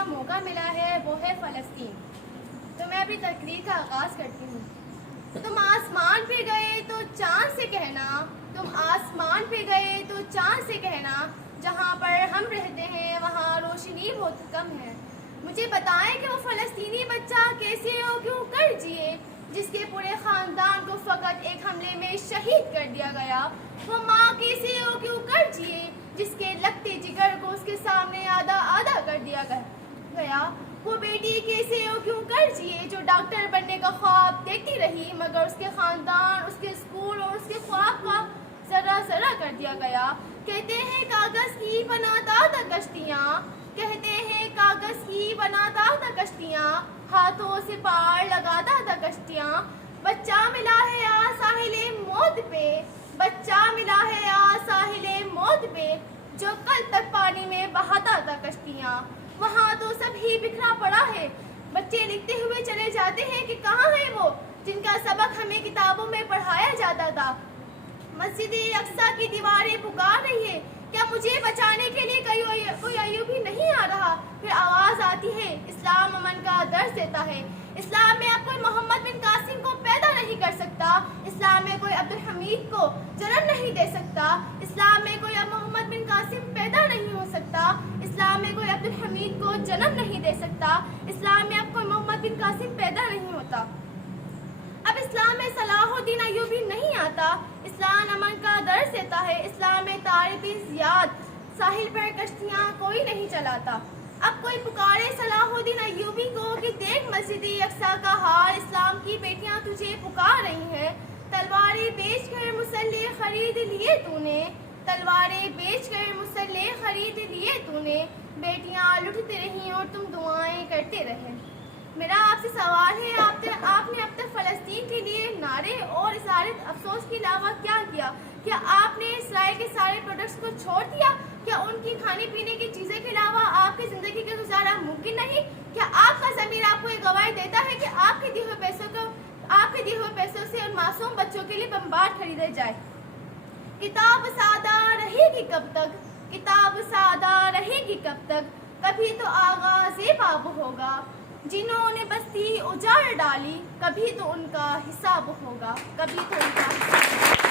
کا موقع ملا ہے وہ ہے فلسطین۔ تو میں اپنی تقریر کا آغاز کرتی ہوں۔ تم آسمان پہ گئے تو چاند سے کہنا، تم آسمان پہ گئے تو چاند سے کہنا، جہاں پر ہم رہتے ہیں وہاں روشنی بہت کم ہے۔ مجھے بتائیں کہ وہ فلسطینی بچہ کیسے اور کیوں کر جیے جس کے پورے خاندان کو فقط ایک حملے میں شہید کر دیا گیا۔ وہ ماں کیسے اور کیوں کر جیے جس کے لگتے جگر کو اس کے سامنے آدھا آدھا کر دیا گیا۔ وہ بیٹی کیسے اور کیوں کر جیے جو ڈاکٹر بننے کا خواب دیکھتی رہی مگر اس کے خاندان، اس کے اسکول اور اس کے خواب کا ذرہ ذرہ کر دیا گیا۔ کہتے ہیں کاغذ کی بناتا تھا کشتیاں، کہتے ہیں کاغذ کی بناتا تھا کشتیاں، ہاتھوں سے پار لگاتا تھا کشتیاں۔ بچہ ملا ہے آج ساحل موت پہ، بچہ ملا ہے آج ساحل موت پہ، جو کل تک پانی میں بہاتا تھا کشتیاں۔ وہاں تو سب ہی بکھرا پڑا ہے، بچے لکھتے ہوئے چلے جاتے ہیں کہ کہاں ہے وہ جن کا سبق ہمیں کتابوں میں پڑھایا جاتا تھا۔ مسجد اقصیٰ کی دیواریں پکار رہی ہے، کیا مجھے بچانے کے لیے کوئی ایوبی نہیں آ رہا؟ پھر آواز آتی ہے، اسلام امن کا درس دیتا ہے۔ اسلام میں اب کوئی محمد بن قاسم کو پیدا نہیں کر سکتا، اسلام میں کوئی عبدالحمید کو جنم نہیں دے سکتا، اسلام میں کوئی اب محمد بن قاسم پیدا نہیں ہو سکتا، اسلام میں کوئی عبدالحمید کو جنم نہیں دے سکتا، اسلام میں اب کوئی محمد بن قاسم پیدا نہیں ہوتا۔ اب اسلام میں صلاح الدین ایوبی نہیں آتا، اسلام امن کا درس دیتا ہے، اسلام میں طارق زیاد ساحل پر کشتیاں کوئی نہیں چلاتا۔ اب کوئی پکارے صلاح الدین ایوبی کو کہ دیکھ مسجد اقصیٰ کا حال، اسلام کی بیٹیاں تجھے پکار رہی ہیں۔ تلواریں بیچ کر مسلح خرید لیے تو نے، تلواریں بیچ کر مسلح خرید لیے تو نے، بیٹیاں لٹتی رہیں اور تم دعائیں کرتے رہے۔ میرا آپ سے سوال ہے، آپ نے اب تک فلسطین کے لیے نعرے اور اظہار افسوس کے علاوہ کیا کیا؟ کیا آپ نے اسرائیل کے سارے پروڈکٹس کو چھوڑ دیا؟ کیا ان کی کھانے پینے کی چیزیں کے علاوہ آپ کی زندگی کا گزارا ممکن نہیں؟ کیا آپ کا ضمیر آپ کو یہ گواہی دیتا ہے کہ آپ کے دیے ہوئے پیسوں سے ان معصوم بچوں کے لیے بمبارڈ خریدے جائے؟ کتاب سادہ رہے گی کب تک؟ کتاب سادہ رہے گی کب تک؟ کبھی تو آغاز باب ہوگا، جنہوں نے بستی اجاڑ ڈالی، کبھی تو ان کا حساب ہوگا، کبھی تو ان کا